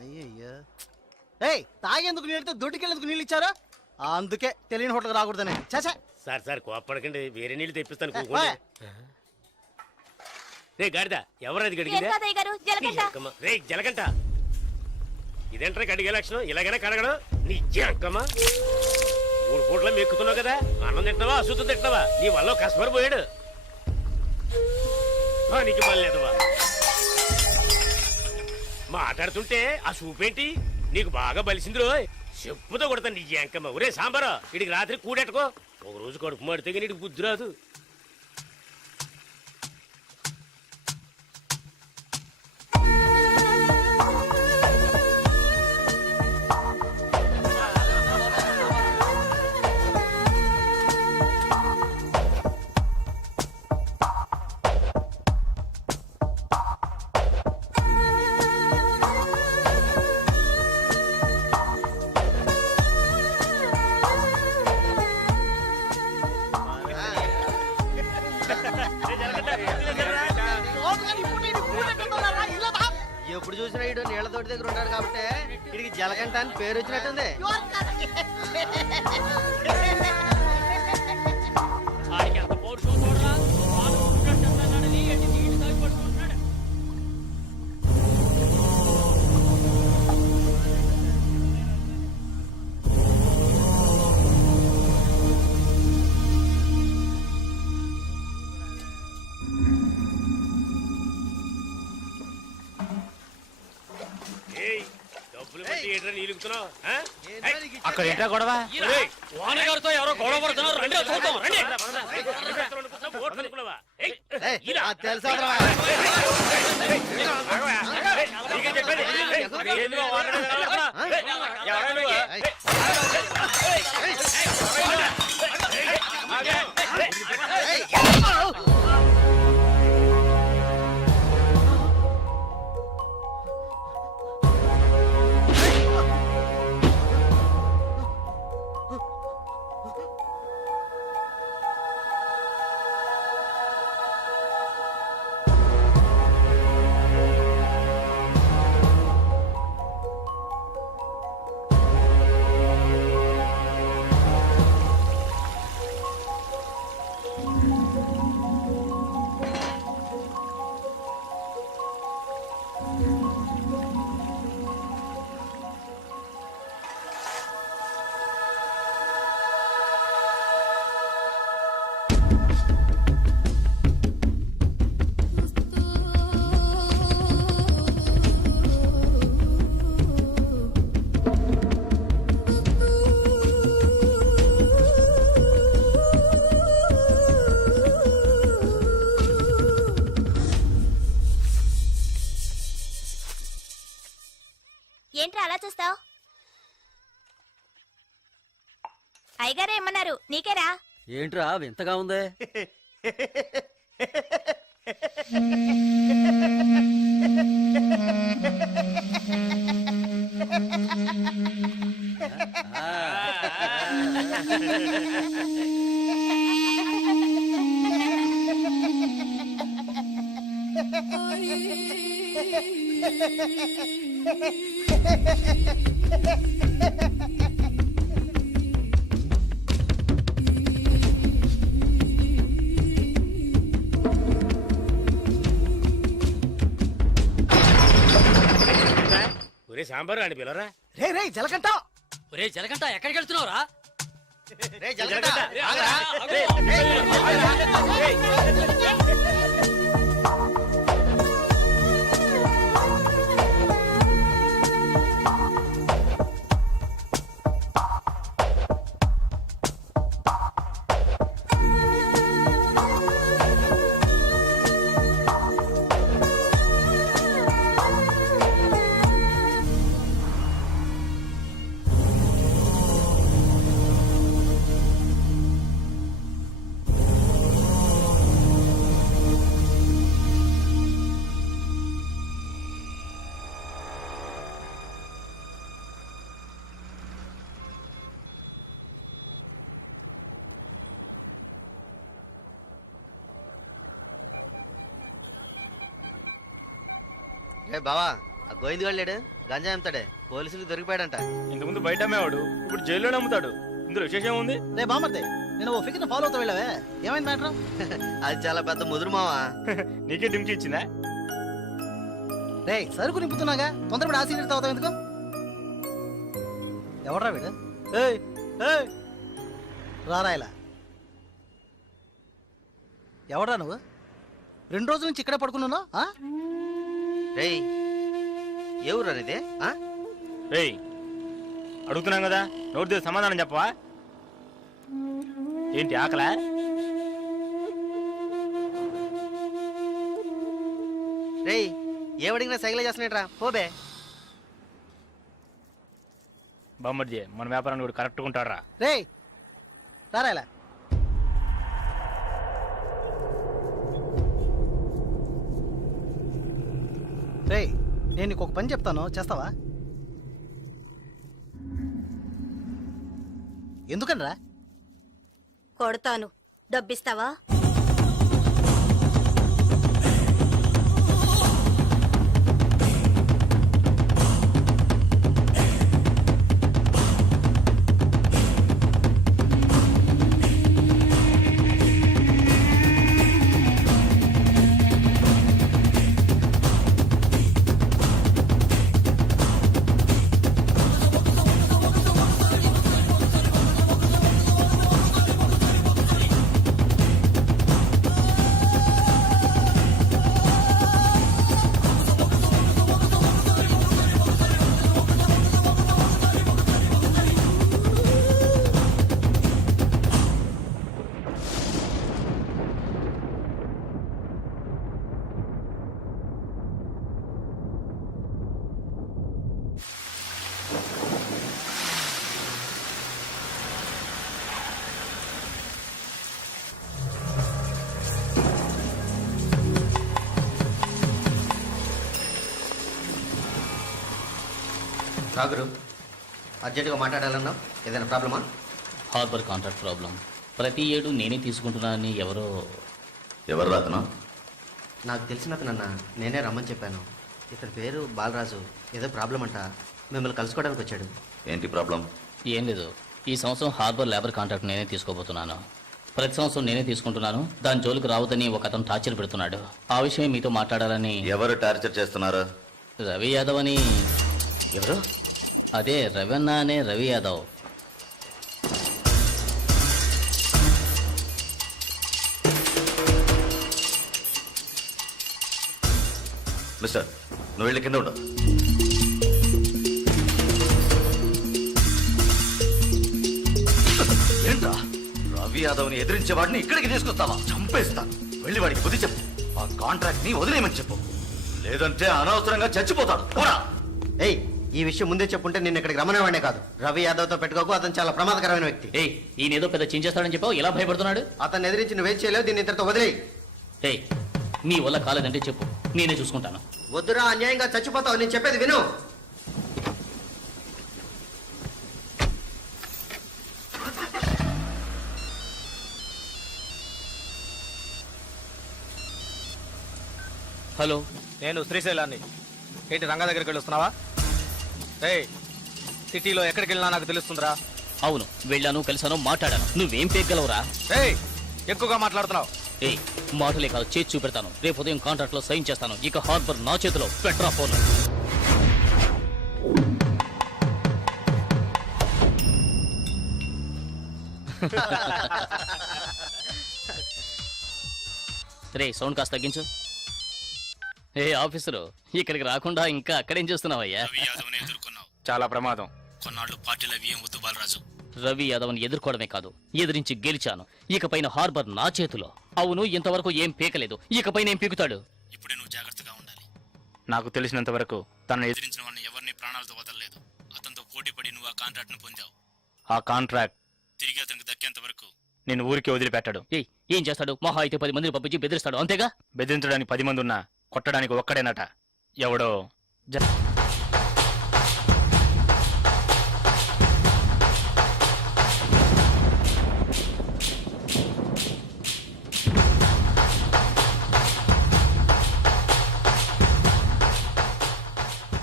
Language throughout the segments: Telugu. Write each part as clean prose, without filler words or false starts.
అయ్యయ్యో ఏయ్ తాగేందుకు నీళ్ళతో దొడ్డుకెళ్ళేందుకు నీళ్ళు ఇచ్చారా అందుకే తెలియని హోటల్కి రాకూడదని చేసా సార్ సార్ కోప్పడకండి, వేరే నీళ్ళు తెప్పిస్తాను. కూకోండి. రే గాడిద, ఎవరది గడిగిందా? రే జలగంట, ఇదేంట్రా కడిగే లక్షణం? ఇలాగైనా కడగడం నీ అక్కమ్మా. 3 పూట్ల మెక్కుతున్నావు కదా, అన్నం తింటున్నావా అశుద్ధం తింటున్నావా? నీ వల్ల కస్టమర్ పోయాడు. నీకు మళ్ళేదవా మాట్లాడుతుంటే ఆ సూపేంటి నీకు బాగా బలిసింది రోయ్. చెప్పుతో కొడతాను నీ అంకమ్మ. ఒరే సాంబారా, ఇడికి రాత్రి కూడెట్టుకో. ఒక రోజు కడుపు మాడితే నీకు బుద్ధి రాదు. ఎప్పుడు చూసినా ఇడు నీళ్ల తోటి దగ్గర ఉన్నాడు కాబట్టి ఇడికి జలకంట అని పేరు వచ్చినట్టుంది. అక్కడ ఏంటా గొడవ? ఓనగారితో ఎవరో గొడవ పడుతున్నారు. ఏంట్రా అలా చూస్తావు? అయ్యగారే ఏమన్నారు? నీకేరా? ఏంట్రా వింతగా ఉంది? ఒరే సాంబారు అని పిలరా. రే రే జలకంట, ఒరే జలగంట ఎక్కడికి వెళ్తున్నావురా? రే జలకంట బావా ఆ గోవింద్ గారు గంజా అమ్ముతాడే పోలీసులకు దొరికిపోయాడంట. ఇంతకుముందు బయట అమ్మేవాడు, ఇప్పుడు జైల్లోనే అమ్ముతాడు. ఇందులో విశేషం ఉంది? రే బామర్దే, నేను ఓ ఫిగర్ ఫాలో అవుతా వెళ్ళావే, ఏమైంది మ్యాటర్? అది చాలా పెద్ద ముదురు మావా. నీకే డింకి ఇచ్చిందా? రే సరుకు నింపుతున్నాగా, తొందరపడి ఆ సీనియర్ తాగుతావు ఎందుకు? ఎవడ్రా వీడు? ఏయ్ ఏయ్ రారా ఇలా. ఎవడ్రా నువ్వు? 2 రోజుల నుంచి ఇక్కడే పడుకున్నావు? రేయ్ ఏ ఊరు అనేది? రేయ్ అడుగుతున్నాం కదా, నోటి దగ్గర సమాధానం చెప్పవా? ఏంటి ఆకలా? రేయ్ ఏమడిగినా సైకిల్ చేస్తున్నాడ్రా, పోబే. బామ్మర్జీ మన వ్యాపారాన్ని కూడా కరెక్ట్గా ఉంటాడు. రే రారా ఇలా. రే నేను నీకు ఒక పని చెప్తాను, చేస్తావా? ఎందుకనరా? కొడతాను, డబ్బిస్తావా? రాగురు అర్జెంటుగా మాట్లాడాలన్నావు, ఏదైనా ప్రాబ్లమా? Harbour contract problem. ప్రతి ఏడు నేనే తీసుకుంటున్నానని ఎవరు రాతనా? నాకు తెలిసిన అతనన్నా, నేనే రమ్మని చెప్పాను. ఇతని పేరు బాలరాజు. ఏదో ప్రాబ్లం అంట, మిమ్మల్ని కలుసుకోవడానికి వచ్చాడు. ఏంటి ప్రాబ్లం? ఏం లేదు, ఈ సంవత్సరం హార్బర్ లేబర్ కాంట్రాక్ట్ నేనే తీసుకోబోతున్నాను. ప్రతి సంవత్సరం నేనే తీసుకుంటున్నాను. దాని జోలికి రావద్దని ఒక అతను టార్చర్ పెడుతున్నాడు. ఆ విషయం మీతో మాట్లాడాలని. ఎవరు టార్చర్ చేస్తున్నారు? రవి యాదవ్ అని. ఎవరు? అదే రవణ అనే రవి యాదవ్. మిస్టర్, నువ్వు వెళ్ళి కింద ఉండవు. ఏంట్రా, రవి యాదవ్ని ఎదిరించే వాడిని ఇక్కడికి తీసుకొస్తావా? చంపేస్తాను. వెళ్ళి వాడికి బుద్ధి చెప్పు. ఆ కాంట్రాక్ట్ ని వదిలేయమని చెప్పు, లేదంటే అనవసరంగా చచ్చిపోతాడు. పోరా. ఏయ్ ఈ విషయం ముందే చెప్పుంటే నేను ఇక్కడికి రమ్మనేవాడే కాదు. రవి యాదవ్తో పెట్టుకోకు, అతను చాలా ప్రమాదకరమైన వ్యక్తి. ఏయ్ ఈయన ఏదో పెద్ద చించేస్తాడని చెప్పావు, ఎలా భయపడుతున్నాడు? అతన్ని ఎదిరించి నువ్వేం చేయలేవు, దీన్ని ఇతరుతో వదిలేయి. ఏయ్ నీ వల్ల కాలేదంటే చెప్పు, నేనే చూసుకుంటాను. వద్దురా, అన్యాయంగా చచ్చిపోతావు. నేను చెప్పేది విను. హలో, నేను శ్రీశైలాన్ని. ఏంటి రంగా దగ్గరికి వెళ్ళొస్తున్నావా? ఏయ్ సిటీలో ఎక్కడికి వెళ్ళినా నాకు తెలుస్తుందిరా. అవును వెళ్ళాను, కలిసాను, మాట్లాడాను. నువ్వేం పేగలవురా? ఏయ్ ఎక్కువగా మాట్లాడుతున్నావు. ఏయ్ మాటలే కాదు, చేసి చూపెడతాను. రేపు ఉదయం కాంట్రాక్ట్ లో సైన్ చేస్తాను. ఇక హార్బర్ నా చేతిలో. Petra phone. రే సౌండ్ కాస్త తగ్గించు. ఏ ఆఫీసరు, ఇక్కడికి రాకుండా ఇంకా అక్కడేం చేస్తున్నావయ్యా? చాలా ప్రమాదం. కొన్నాళ్ళు పార్టీలో ఏం వద్దు బాలరాజు. రవి యాదవ్ని ఎదుర్కోవడమే కాదు, ఎదిరించి గెలిచాను. ఇకపైన హార్బర్ నా చేతిలో. అవును, ఇంతవరకు ఏం పీకలేదు, ఇకపైన ఏం పీకుతాడు? ఇప్పుడే నువ్వు జాగ్రత్తగా ఉండాలి. నాకు తెలిసినంత వరకు తనను ఎదిరించిన వాడిని ఎవరిని ప్రాణాలతో వదలలేదు. అతనితో పోటీ పడి నువ్వు ఆ కాంట్రాక్ట్ ను పొందావు. ఆ కాంట్రాక్ట్ తిరిగి అతనికి దక్కేంత వరకు నేను ఊరికి వదిలిపెట్టాడు. ఏం చేస్తాడు? మహా అయితే 10 మందిని పంపించి బెదిరిస్తాడు, అంతేగా? బెదిరించడానికి 10 మంది ఉన్నా కొట్టడానికి ఒక్కడేనట. ఎవడో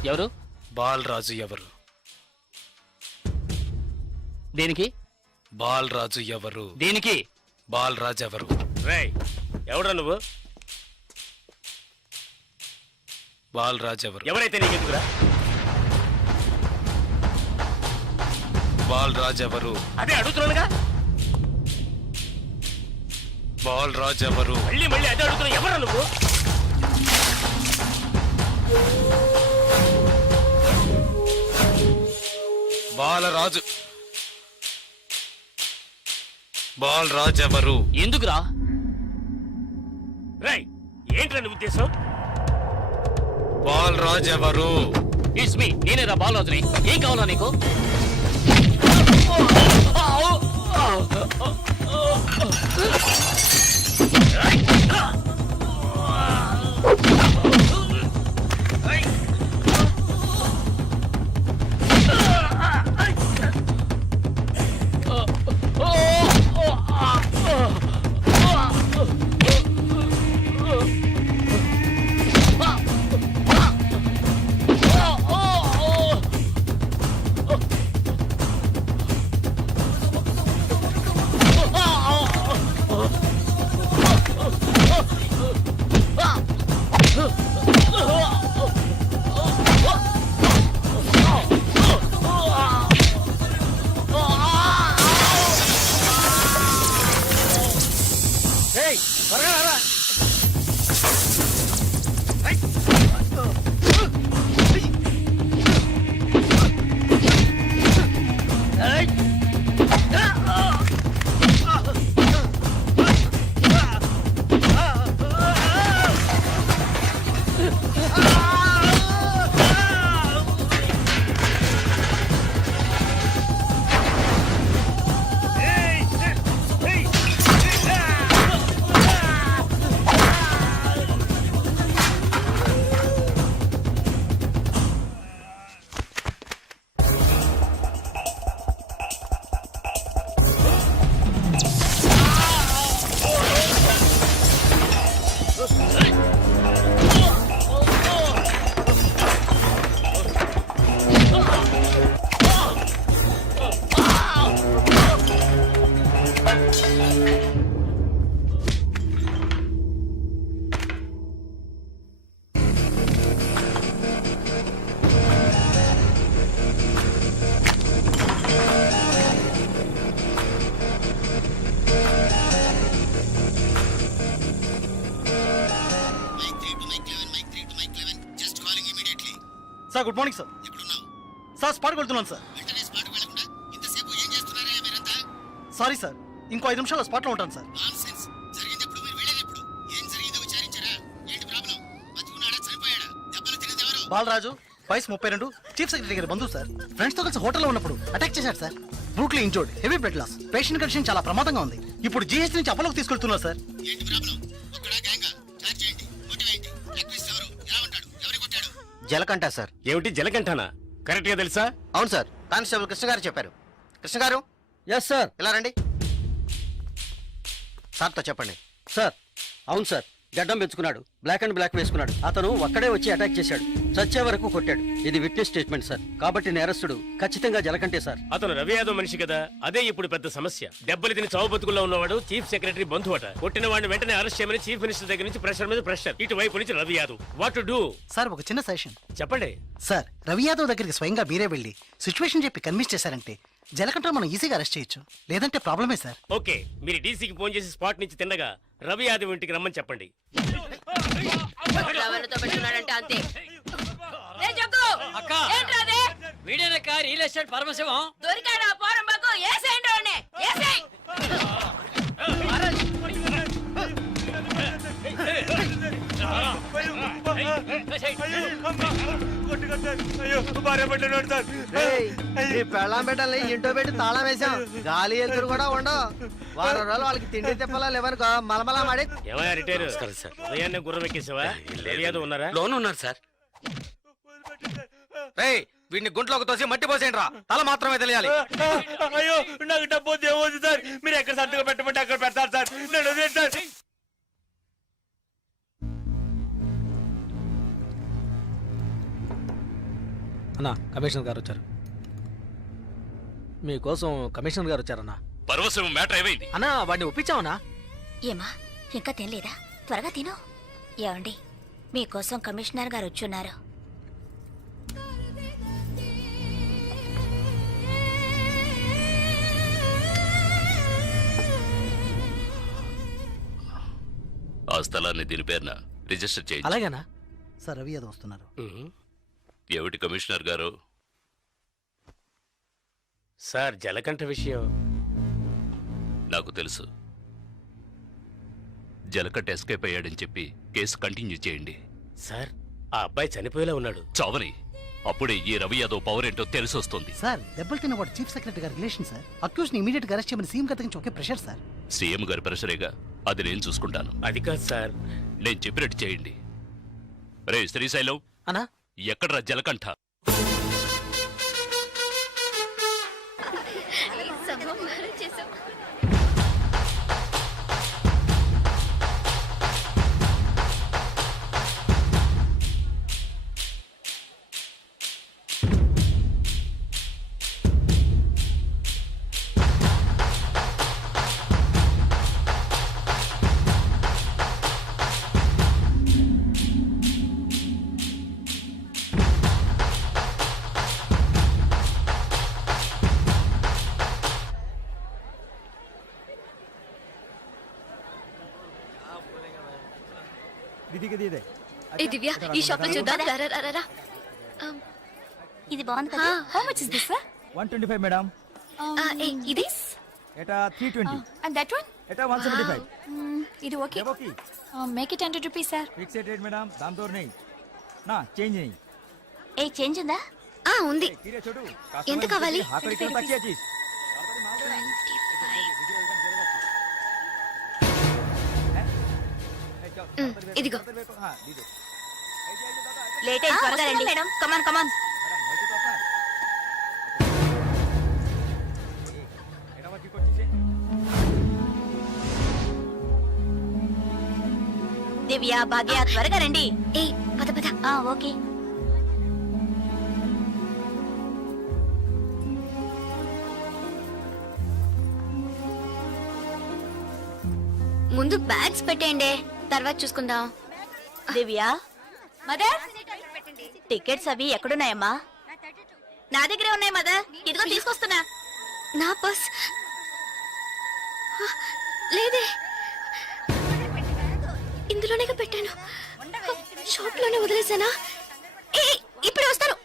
ఎవరు? బాలరాజు ఎవరు? దేనికి? బాలరాజు ఎవరు? దేనికి? బాలరాజు ఎవరు? రేయ్ ఎవడ్రా నువ్వు? బాలరాజు ఎవరు? ఎవరైతే నీకెందుకురా? బాలరాజు ఎవరు? అదే అడుగుతున్నానుగా. బాలరాజు ఎవరు? మళ్ళీ మళ్ళీ అదే అడుగుతున్నా. ఎవరా నువ్వు? బాలరాజు. బాలరాజు ఎవరు? ఎందుకురా? రేయ్ ఏంట్రా నీ ఉద్దేశం? బాలరాజు ఎవరు? ఇట్స్ మీ, నేనేరా బాలరాజుని. ఏం కావాలా నీకు? Sir good morning sir. Sir స్పాట్కి వెళ్తున్నాను సార్. సారీ సార్, ఇంకో 5 నిమిషాల్లో స్పాట్లో ఉంటాను సార్. బాలరాజు వయసు 32, చీఫ్ సెక్రటరీ గారి బంధువు సార్. ఫ్రెండ్స్ తో కలిసి హోటల్లో ఉన్నప్పుడు అటాక్ చేశారు sir. Brutally injured, heavy blood loss. Patient condition చాలా ప్రమాదంగా ఉంది. ఇప్పుడు జీహెచ్ నుంచి అపోలోకి తీసుకెళ్తున్నారు సార్. జలకంట సార్. ఏమిటి జలకంఠనా? కరెక్ట్ గా తెలుసా? అవును సార్, కానిస్టేబుల్ కృష్ణ గారు చెప్పారు. కృష్ణ గారు ఎస్ సార్. ఇలా రండి. సార్తో చెప్పండి. సార్ అవును సార్, గడ్డం పెంచుకున్నాడు, బ్లాక్ అండ్ బ్లాక్ వేసుకున్నాడు. అతను ఒక్కడే వచ్చి అటాక్ చేశాడు, చచ్చే వరకు కొట్టాడు. ఇది విట్నెస్ స్టేట్మెంట్ సార్, కాబట్టి నేరస్తుడు ఖచ్చితంగా జలకంటే సార్. అతను రవి యాదవ్ మనిషి కదా, అదే ఇప్పుడు పెద్ద సమస్య. దెబ్బలు తిని చావు బతుకుల్లో ఉన్నవాడు చీఫ్ సెక్రటరీ బంధువు అట. కొట్టిన వాడిని వెంటనే అరెస్ట్ చేయమని చీఫ్ మినిస్టర్ దగ్గర నుంచి ప్రెషర్ మీద ప్రెషర్. ఇటువైపు నుంచి Ravi Yadav. What to do? Sir ఒక చిన్న సజెషన్ చెప్పండి. సార్, రవి యాదవ్ దగ్గరికి స్వయంగా మీరే వెళ్ళి సిచ్యువేషన్ చెప్పి కన్విన్స్ చేశారంటే జలకంట మనం ఈజీగా అరెస్ట్ చేయొచ్చు. లేదంటే ప్రాబ్లమే సార్. ఓకే, మీరు డీసీకి ఫోన్ చేసి స్పాట్ నుంచి తిన్నగా రవి యాదవ్ ఇంటికి రమ్మని చెప్పండి. అంతే. వీడేనక్క రియల్ ఎస్టేట్ పరమశివం. దొరికాడా పోరంబాకు? ఏసేయండి వాడిని, ఏసేయ్. పెళ్ళాం పెట్టాలి, ఇంటో పెట్టి తాళం వేసాం. గాలి ఎదురు కూడా ఉండవు. వారం రోజులు వాళ్ళకి తిండి తిప్పలా లేవనుకో మలమలా మాడి. ఏమయ్యా రిటైర్ సార్, ఉదయాన్నే గుర్రం ఎక్కేసావా? రవి యాదవ్ ఉన్నారా? లోన్ ఉన్నారు సార్. వీడిని గుంట్లోకి తోసి మట్టి పోసేయండి రా, తల మాత్రమే తెలియాలి. అయ్యో నాకు డబ్బు దేవద్దు సార్, మీరు ఎక్కడ సంతకం పెట్టమంటే అక్కడ పెడతారు సార్. నేను వదిలేను సార్. అన్నా కమిషనర్ గారు వచ్చారు. మీకోసం కమిషనర్ గారు వచ్చారన్నా. పర్వసం మ్యాటర్ ఏమైంది? అన్నా వాడిని ఒప్పించావనా? ఏమా ఇంకా తినలేదా? త్వరగా తిను. ఏమండి మీకోసం కమిషనర్ గారు వచ్చున్నారు. ఆ స్థలాన్ని దీని పేరున రిజిస్టర్ చేయండి. అలాగేనా? సార్ రవి యాదవ్ వస్తున్నారు. ఏమిటి కమిషనర్ గారు? సార్ జలకంఠ విషయం నాకు తెలుసు. జలకంఠ ఎస్కేప్ అయ్యాడని చెప్పి కేసు కంటిన్యూ చేయండి. సార్ ఆ అబ్బాయి చనిపోయేలా ఉన్నాడు. చావని అప్పుడే ఈ రవి యాదవ్ పవర్ ఏంటో తెలిసి వస్తుంది. సార్ దెబ్బలు తిన్నవాడు చీఫ్ సెక్రటరీ గారి రిలేషన్ సార్. అక్యూజ్ ని ఇమీడియట్ గా అరెస్ట్ చేయమని సీఎం గారి నుంచి ఒకే ప్రెషర్ సార్. సీఎం గారి ప్రెషరేగా, అది నేను చూసుకుంటాను. అది కాదు సార్, నేను చెప్పినట్టు చేయండి. రే శ్రీశైలం అన్నా ఎక్కడ్రా జలకంఠ? ఏ దివ్య ఈ షాప్ లో చూద్దాం. రా, రా, రా, రా. ఇది బాగుంది కదా? How much is this sir? 125 madam. ఇది ఎటా 320. And that one? ఎటా 175. ఇది okay. Okay make it 100 rupees sir. Fixed rate madam, దామ్ తోర్ नहीं నా చేంజ్ नहीं. ఏ చేంజ్ ఉందా? ఉంది. తీరే చూడు. ఎంత కావాలి? హాకరి కిలో తక్కువ చీజ్. ఇదిగో. हां दीजिए. లేట్ అయ్యి త్వరగా రండి మేడం. కమాన్ కమాన్. ఎటా వచ్చి కొట్టిసే. దివ్య భాగ్య త్వరగా రండి. ఏ పద పద. ఓకే. ముందు బ్యాగ్స్ పెట్టేయండి, తర్వాత చూసుకుందాం. దివ్య మదర్ టికెట్స్ అవి ఎక్కడున్నాయమ్మా? నా దగ్గరే ఉన్నాయి మదర్. ఇదిగో తీసుకొస్తున్నా. నా పర్స్ లేదే. ఇందులోనే పెట్టాను. షాప్ లోనే వదిలేసానా? ఇప్పుడే వస్తాను.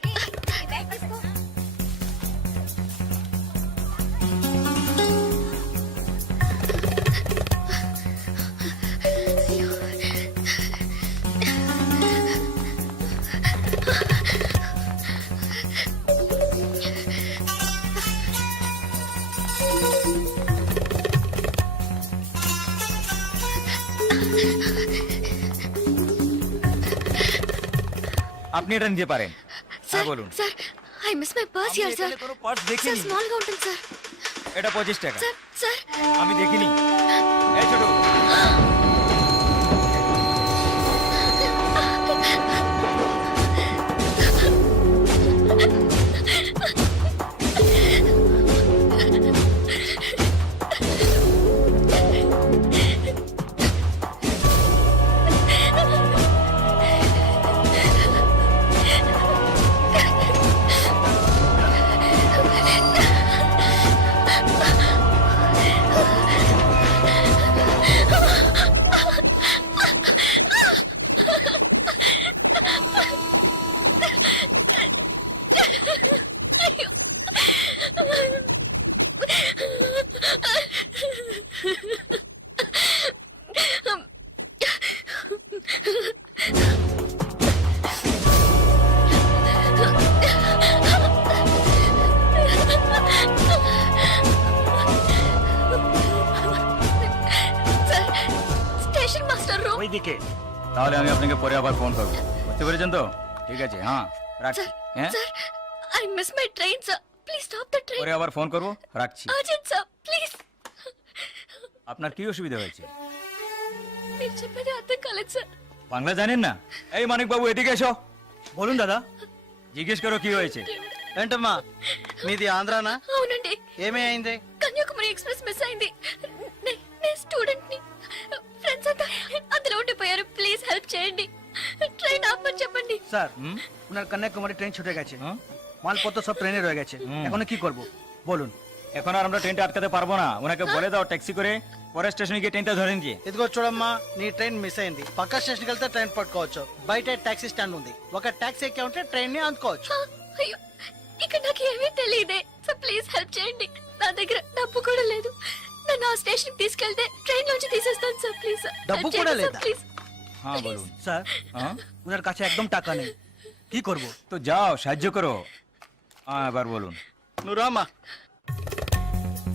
আপনি এটা নিতে পারেন। হ্যাঁ বলুন। Sir I miss my purse here sir. কোনো পার্স দেখিনি। স্যার স্মল గా ఉంటుంది স্যার। এটা 25 টাকা। স্যার স্যার আমি দেখিনি। এই ছোট। ওইদিকে তাহলে আমি আপনাকে পরে আবার ফোন করব বুঝতে পেরেছেন তো ঠিক আছে হ্যাঁ রাখছি হ্যাঁ sir I miss my train sir please stop the train পরে আবার ফোন করব রাখছি আর্জেন্ট স্যার প্লিজ আপনার কি অসুবিধা হয়েছে మీరు చెప్పేది అర్థం కాలేదు సార్ বাংলা জানেন না এই মানিক বাবু এদিকে এসো বলুন দাদা জিজ্ঞেস করো কি হয়েছে। ఏంటమ్మా మీది ఆంధ్రానా? అవునండి, ఏమీ అయింది? కన్యాకుమారి ఎక్స్ప్రెస్ మిస్ అయింది. నేను స్టూడెంట్ ని, ఫ్రెండ్స్ అంతా అందులో ఉండిపోయారు. ప్లీజ్ హెల్ప్ చేయండి. ట్రైన్ ఆపమని చెప్పండి. স্যার ওনার কন্যাকুমারী ট্রেন ছুটে গেছে, মালপত্র সব ট্রেনে রয়ে গেছে, এখন কি করব বলুন? এখন আর আমরা ট্রেনটা আটকাতে পারবো না, ওনাকে বলে দাও ট্যাক্সি করে পরের স্টেশনে গিয়ে ট্রেনটা ধরে নিয়ে। ఇదిగో చూడమ్మా, నీ ట్రైన్ మిస్ అయింది. పక్క స్టేషన్కి వెళ్తే ట్రైన్ పట్టుకోవచ్చు. బయట టాక్సీ స్టాండ్ ఉంది, ఒక టాక్సీ ఎక్కి ఉంటే ట్రైన్ ని అందుకోవచ్చు. అయ్యో, ఇక్కడ నాకు ఏమీ తెలియదే. సో ప్లీజ్ హెల్ప్ చేయండి. నా దగ్గర డబ్బు కూడా లేదు. నన్ను ఆ స్టేషన్ తీసుకెళ్తే ట్రైన్ నుంచి తీసేస్తాను సార్. ప్లీజ్ సార్, డబ్బు కూడా లేదా? ప్లీజ్। হ্যাঁ বলুন। স্যার হ্যাঁ ওনার কাছে একদম টাকা নেই, কি করব? তো যাও সাহায্য করো। হ্যাঁ এবার বলুন। నువ్వు రామ్మా,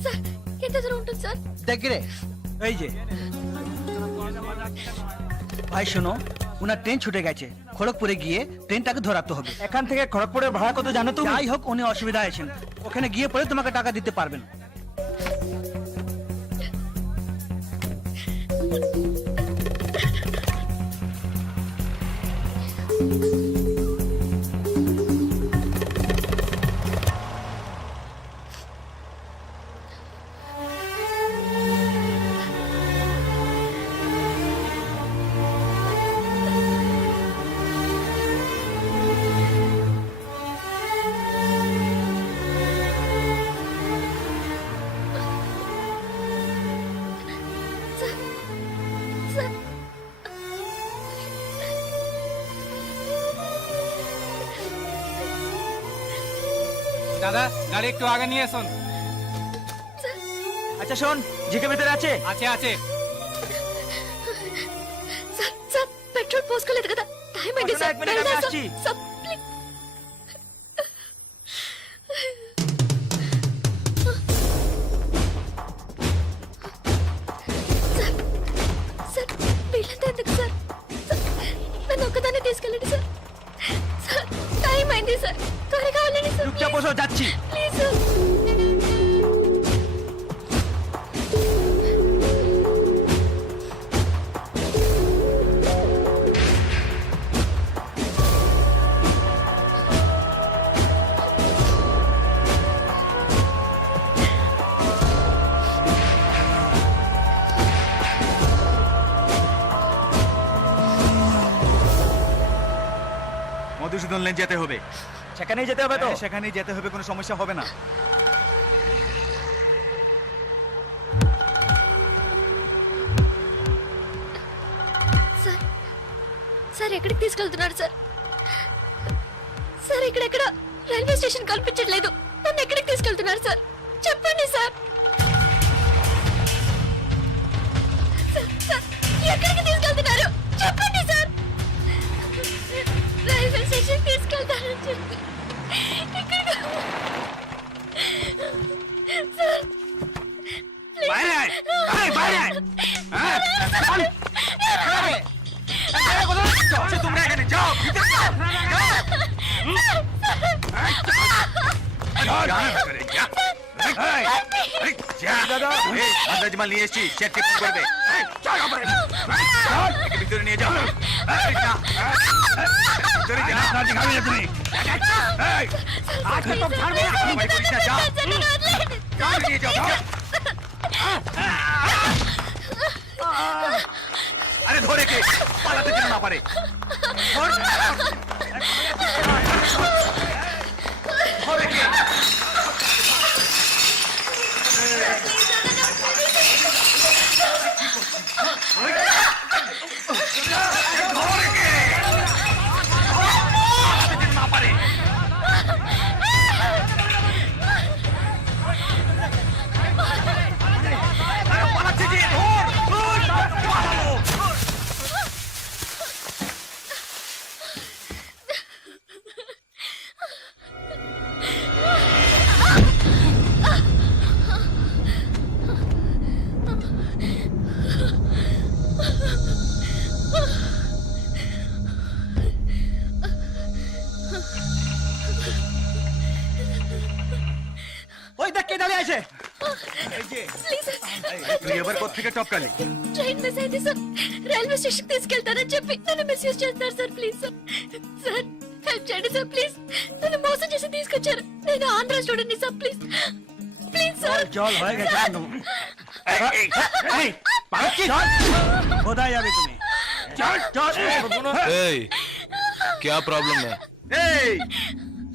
సార్ ఎంత దూరం ఉంటుంది సార్? దగ్గరే। এই যে ভাই শোনো, ওনার ট্রেন ছুটে গেছে, খড়গপুরে গিয়ে ট্রেনটাকে ধরাতে হবে। এখান থেকে খড়গপুরের ভাড়া কত জানো তুমি? যাই হোক, উনি অসুবিধা আছেন, ওখানে গিয়ে পরে তোমাকে টাকা দিতে পারবেন। సార్ দাদা, গাড়ি একটু আগে নিয়ে আসুন। আচ্ছা শোন, জিকে ভেতরে আছে? আছে আছে। సార్ సార్ పెట్రోల్ పోసుకోలేదు కదా, టైం అయింది వస్తున్నా, సార్. এক మినిట్, వెళ్దాం আমি సార్. আসছি। Sir, please. సార్, సార్, వీళ్ళంతా ఎందుకు సార్? సార్, నన్ను ఒక్కదాన్ని తీసుకెళ్ళండి సార్. సార్, టైం అయింది సార్, త్వరగా వెళ్ళండి సార్. চুপচাপ বসো, যাচ্ছি। Please sir. মধুসূদন লেন যেতে হবে। সেখানেই যেতে হবে তো? সেখানেই যেতে হবে, কোনো সমস্যা হবে না। సార్, సార్ ఎక్కడికి తీసుకెళ్తున్నారు సార్? సార్, ఇక్కడెక్కడ రైల్వే స్టేషన్ కనిపించట్లేదు. నన్ను ఎక్కడికి తీసుకెళ్తున్నారు సార్? చెప్పండి సార్. సార్, సార్, ఎక్కడికి తీసుకెళ్తున్నారు? చెప్పండి సార్. రైల్వే స్టేషన్ తీసుకెళ్తానని చెప్పి ఇక్కడికి సార్, তোমরা এখানে যাও, মাল নিয়ে এসছি, চেক চেক করবে, ভিতরে নিয়ে যাও। ভিতরে যা, দিখাবি না তুমি। নিয়ে যাও। আরে ধরে কে পালাতে যেন না পারে। ধরে কে? ওই দেখ কে দাঁড়িয়ে আছে। Please sir. তুই এবার কোত্থেকে টপকালি? ట్రైన్ మిస్ అయింది సార్. రైల్వే స్టేషన్ తీసుకెళ్తానని చెప్పి నన్ను మిస్యూజ్ చేస్తున్నారు sir. Please sir. Sir, help చేయండి సార్ ప్లీజ్. నన్ను మోసం చేసి తీసుకొచ్చారు. నేను Andhra student sir please please sir. क्या प्रॉब्लम है? এই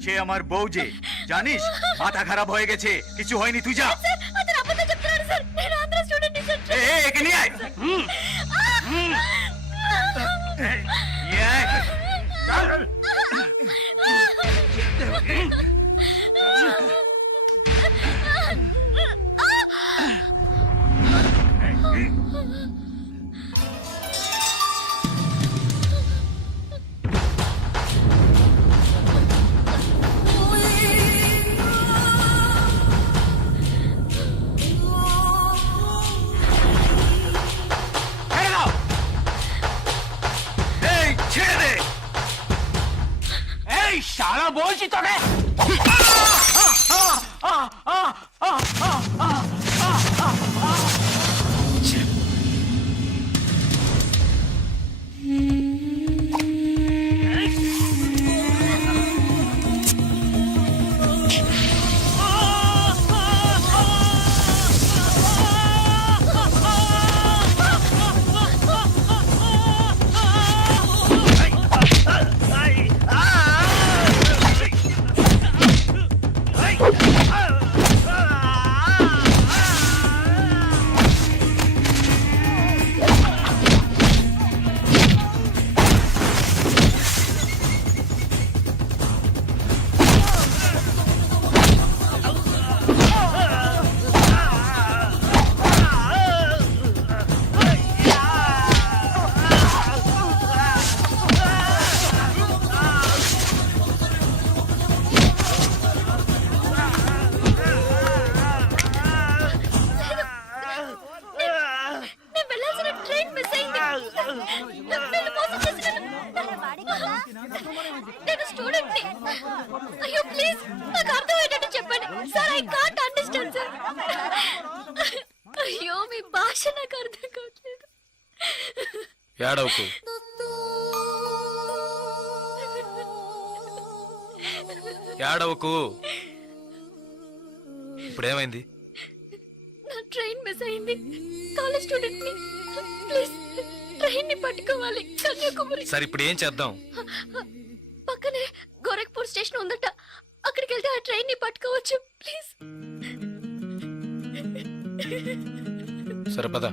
সে আমার বউ যে জানিস মাথা খারাপ হয়ে গেছে কিছু হয়নি তুই যা సార్ అతను అబద్ధం చెప్తున్నాడు సార్. నేను ఆంధ్ర స్టూడెంట్ సార్. একে নিয়ে আয় নিয়ে আয় চল ছেড়ে দে এই শালা বলছি তোকে నేను వెళ్ళాల్సిన ట్రైన్ మిస్ అయింది. వీళ్ళు మోసం చేసి నేను స్టూడెంట్ ని. అయ్యో ప్లీజ్ నాకు అర్థమయ్యేటట్టు చెప్పండి sir. I can't understand sir. అయ్యో మీ భాష నాకు అర్థం కావట్లేదు. ఏడవకు. ఏడవకు. ఇప్పుడేమైంది? నా ట్రైన్ మిస్ అయింది. కాలేజ్ స్టూడెంట్ ని. ప్లీజ్ ట్రైన్ ని పట్టుకోవాలి కన్యాకుమారి. సరే ఇప్పుడు ఏం చేద్దాం? పక్కనే గోరఖ్పూర్ స్టేషన్ ఉందట. అక్కడికి వెళ్తే ఆ ట్రైన్ ని పట్టుకోవచ్చు ప్లీజ్. సరే పద.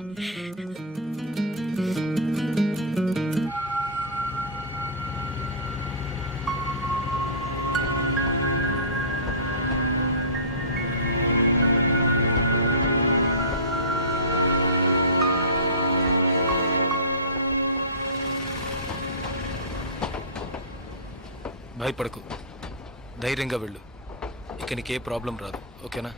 భయపడకు, ధైర్యంగా వెళ్ళు. ఇక నీకే ప్రాబ్లం రాదు, ఓకేనా?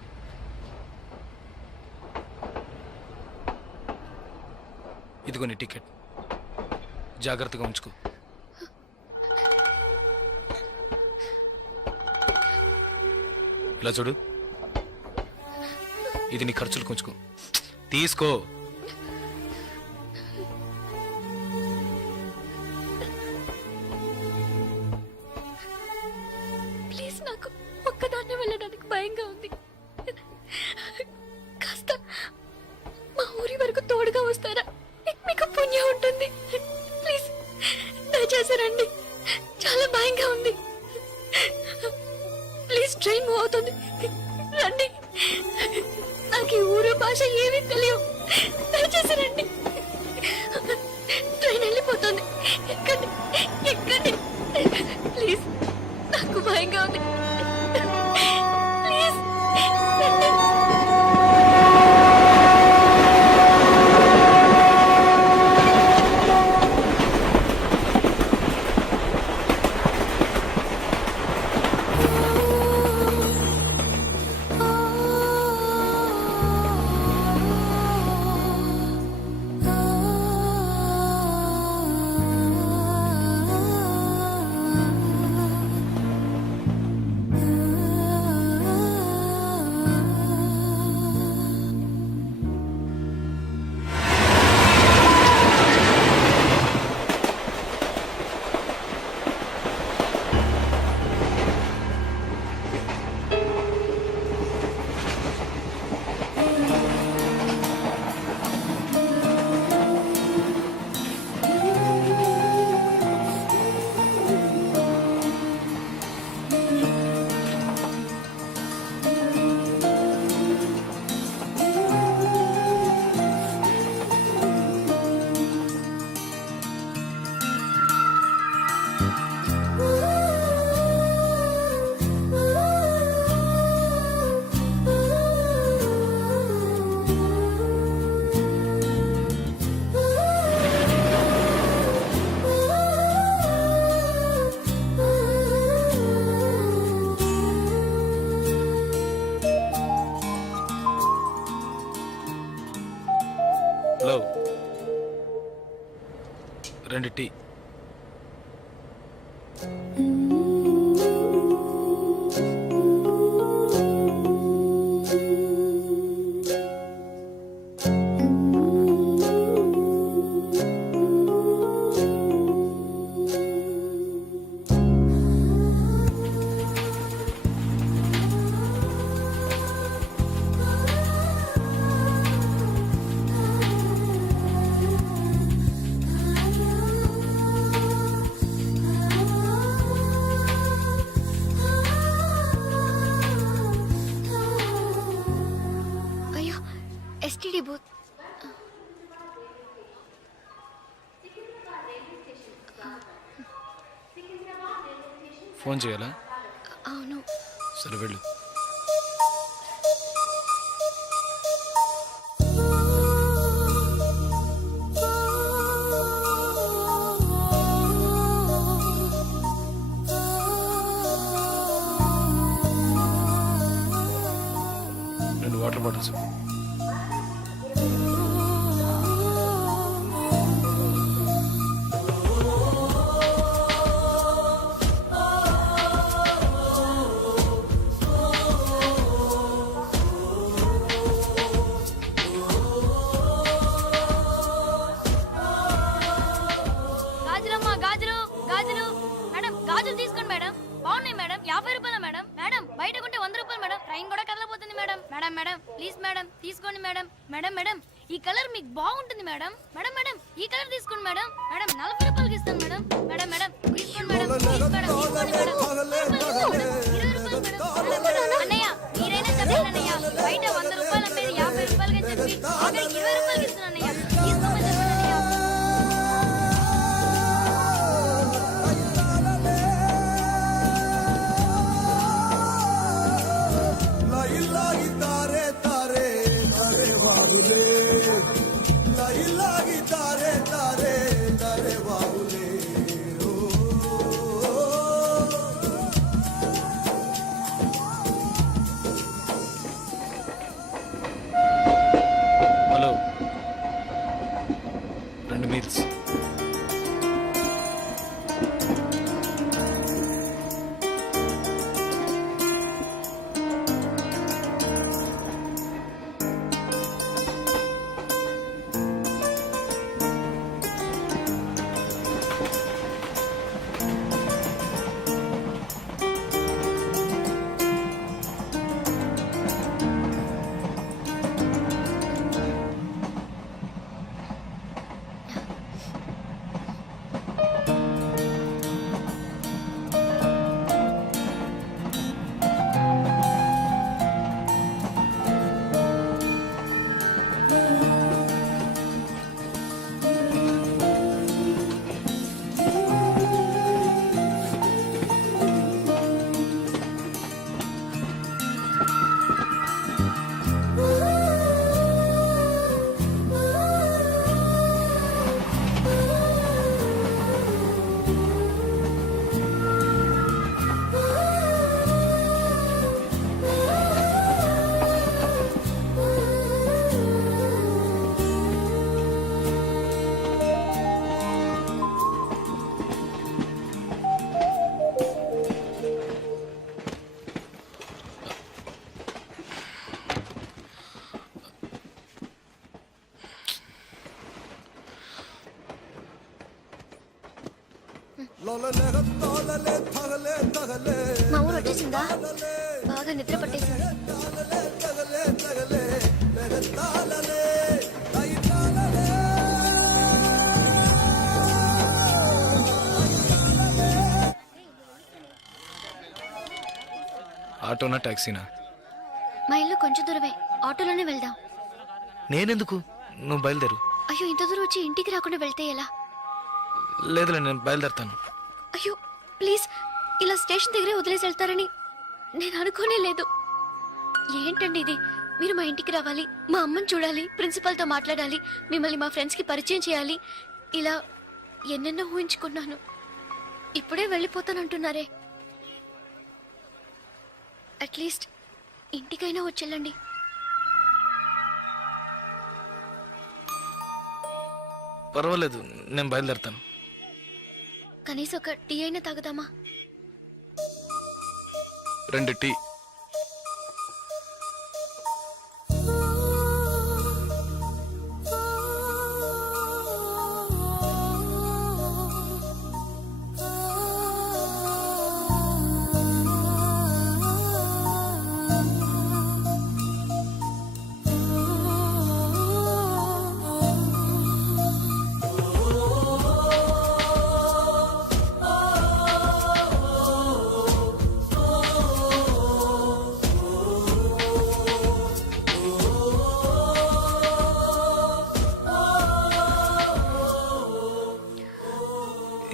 ఇదిగో నీ టికెట్, జాగ్రత్తగా ఉంచుకో. ఇలా చూడు, ఇది నీ ఖర్చులు కొంచుకో, తీసుకో. ప్లీజ్ నాకు ఒక్కదాన్నే వెళ్ళడానికి భయంగా ఉంది. కాస్త మా ఊరి వరకు తోడుగా వస్తారా? మీకు పుణ్యం ఉంటుంది. ప్లీజ్ దయచేసి రండి. చాలా భయంగా ఉంది. ప్లీజ్ ట్రైన్ మూవ్ అవుతుంది, రండి. నాకు ఈ ఊరు భాష ఏమీ తెలియవు. దయచేసి రండి. ట్రైన్ వెళ్ళిపోతుంది. ఎక్కండి ఎక్కండి ప్లీజ్. నాకు భయంగా ఉంది. ప్లీజ్ రండి. 2 టీ. అయ్యో ఎస్టీడీ బూత్. ఫోన్ చేయాలా? అవును. సరే వెళ్ళు. రెండు వాటర్ బాటిల్స్. గాజులమ్మా గాజులు గాజులు. మేడం గాజులు తీసుకోండి మేడం. బాగున్నాయి మేడం. 50 రూపాయల మేడం. మేడం బయట కొంటే 100 రూపాయలు మేడం. ట్రైన్ కూడా కదలపోతుంది madam. Madam madam please madam తీసుకోండి మేడం. మేడం మేడం ఈ కలర్ మీకు బాగుంటుంది మేడం. మేడం మేడం ఈ కలర్ తీసుకోండి మేడం. మేడం 40 రూపాయలకి ఇస్తాను మేడం. మేడం మేడం తీసుకోండి మేడం. ప్లీజ్ మేడం తీసుకోండి మేడం. 20 రూపాయలు మేడం. అన్నయ్య మీరైనా చెప్పండి అన్నయ్య. బయట 100 రూపాయలు అమ్మేది 50 రూపాయలకి చెప్పి ఆఖరికి 20 రూపాయలకి ఇస్తాను అన్నయ్య. తీసుకోమని చెప్పండి అన్నయ్య. Hello, 2 meals. మా ఊరు వచ్చేసిందా? బాగా నిద్ర పట్టేసింది. ఆటోనా టాక్సీనా? మా ఇల్లు కొంచెం దూరమే. ఆటోలోనే వెళ్దాం. నేనెందుకు? నువ్వు బయలుదేరు. అయ్యో ఇంత దూరం వచ్చి ఇంటికి రాకుండా వెళ్తే ఎలా? లేదులే, నేను బయలుదేరుతాను. అయ్యో ప్లీజ్, ఇలా స్టేషన్ దగ్గరే వదిలేసి వెళ్తారని నేను అనుకోనే లేదు. ఏంటండి ఇది? మీరు మా ఇంటికి రావాలి, మా అమ్మని చూడాలి, ప్రిన్సిపల్తో మాట్లాడాలి, మిమ్మల్ని మా ఫ్రెండ్స్కి పరిచయం చేయాలి, ఇలా ఎన్నెన్నో ఊహించుకున్నాను. ఇప్పుడే వెళ్ళిపోతానంటున్నారే. అట్లీస్ట్ ఇంటికైనా వచ్చేళ్ళండి. పర్వాలేదు, నేను బయలుదేరుతాను. కనీసం ఒక టీ అయినా తాగుదామా? 2 టీ.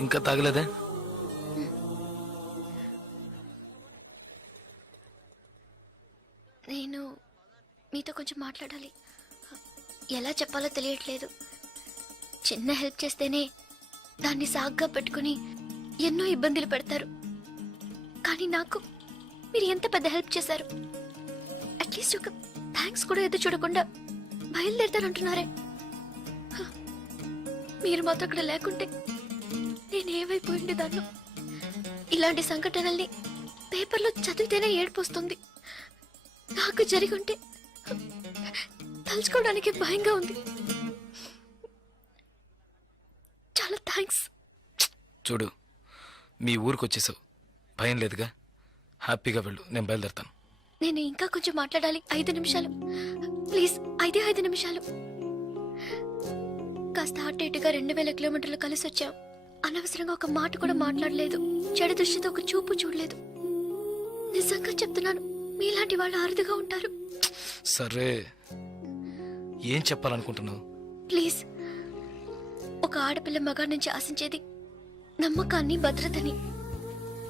ఇంకా తాగలేదే? నేను మీతో కొంచెం మాట్లాడాలి. ఎలా చెప్పాలో తెలియట్లేదు. చిన్న హెల్ప్ చేస్తేనే దాన్ని సాగ్గా పెట్టుకుని ఎన్నో ఇబ్బందులు పెడతారు. కానీ నాకు మీరు ఎంత పెద్ద హెల్ప్ చేశారు. అట్లీస్ట్ ఒక థ్యాంక్స్ కూడా ఎదురు చూడకుండా బయలుదేరుతారంటున్నారే. హ, మీరు మాత్రం అక్కడ లేకుంటే నేనేమైపోయింది దాన్ని. ఇలాంటి సంఘటనల్ని పేపర్లో చదివితేనే ఏడుపు వస్తుంది. నాకు జరిగి ఉంటే తలుచుకోవడానికి భయంగా ఉంది. చాలా థ్యాంక్స్. చూడు, మీ ఊరికి వచ్చేసావు, భయం లేదుగా. హ్యాపీగా వెళ్ళు, నేను బయలుదేరుతాను. నేను ఇంకా కొంచెం మాట్లాడాలి. 5 నిమిషాలు ప్లీజ్. 5 నిమిషాలు. కాస్త అటు ఇటుగా 2000 కిలోమీటర్లు కలిసి వచ్చాం. అనవసరంగా ఒక మాట కూడా మాట్లాడలేదు. చెడు దృష్టితో ఒక చూపు చూడలేదు. నిజంగా చెప్తున్నాను, మీలాంటి వాళ్ళు అరుదుగా ఉంటారు. సరే, ఏం చెప్పాలనుకుంటున్నావు? ప్లీజ్. ఒక ఆడపిల్ల మగాడి నుంచి ఆశించేది నమ్మకాన్ని, భద్రతని.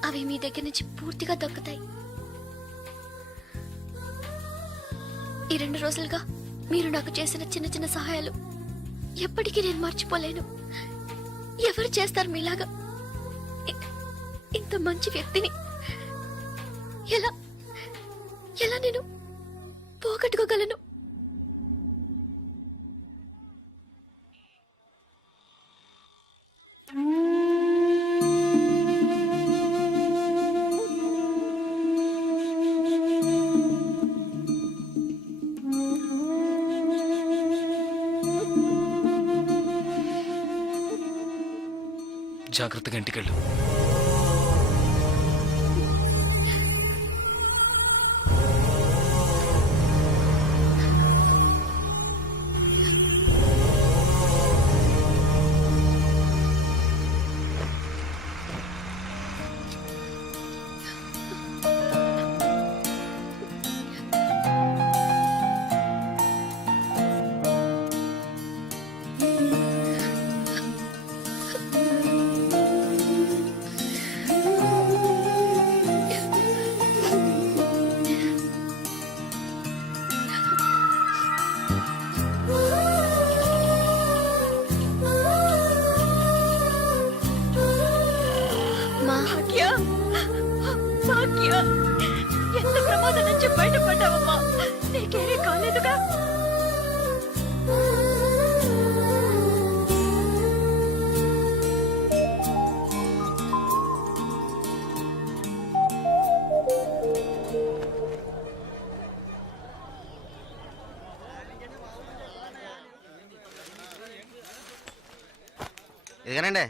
అవి మీ దగ్గర నుంచి పూర్తిగా దక్కుతాయి. ఈ 2 రోజులుగా మీరు నాకు చేసిన చిన్న చిన్న సహాయాలు ఎప్పటికీ నేను మర్చిపోలేను. ఎవరు చేస్తారు మీలాగా? ఇంత మంచి వ్యక్తిని ఎలా ఎలా నేను పోగొట్టుకోగలను? జాగ్రత్తగా ఇంటికెళ్ళు. ఎంత ప్రమాదం నుంచి బయటపడ్డావమ్మా? నీకేమీ కాలేదుగా? ఇదిగానండి.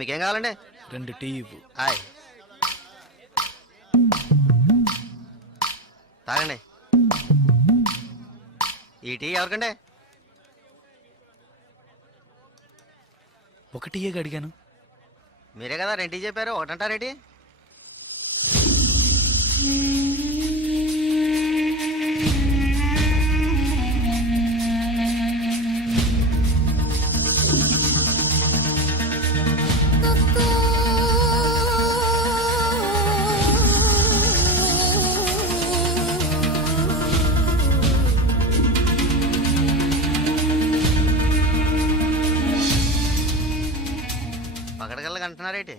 మీకేం కావాలండి? 2 టీ ఇవ్వు. తాగండి. ఈ టీ ఎవరికండి? 1 టీయే అడిగాను. మీరే కదా 2 టీ చెప్పారు, ఒకటంటారేంటి? పకడగల్లగా అంటున్నారేంటి?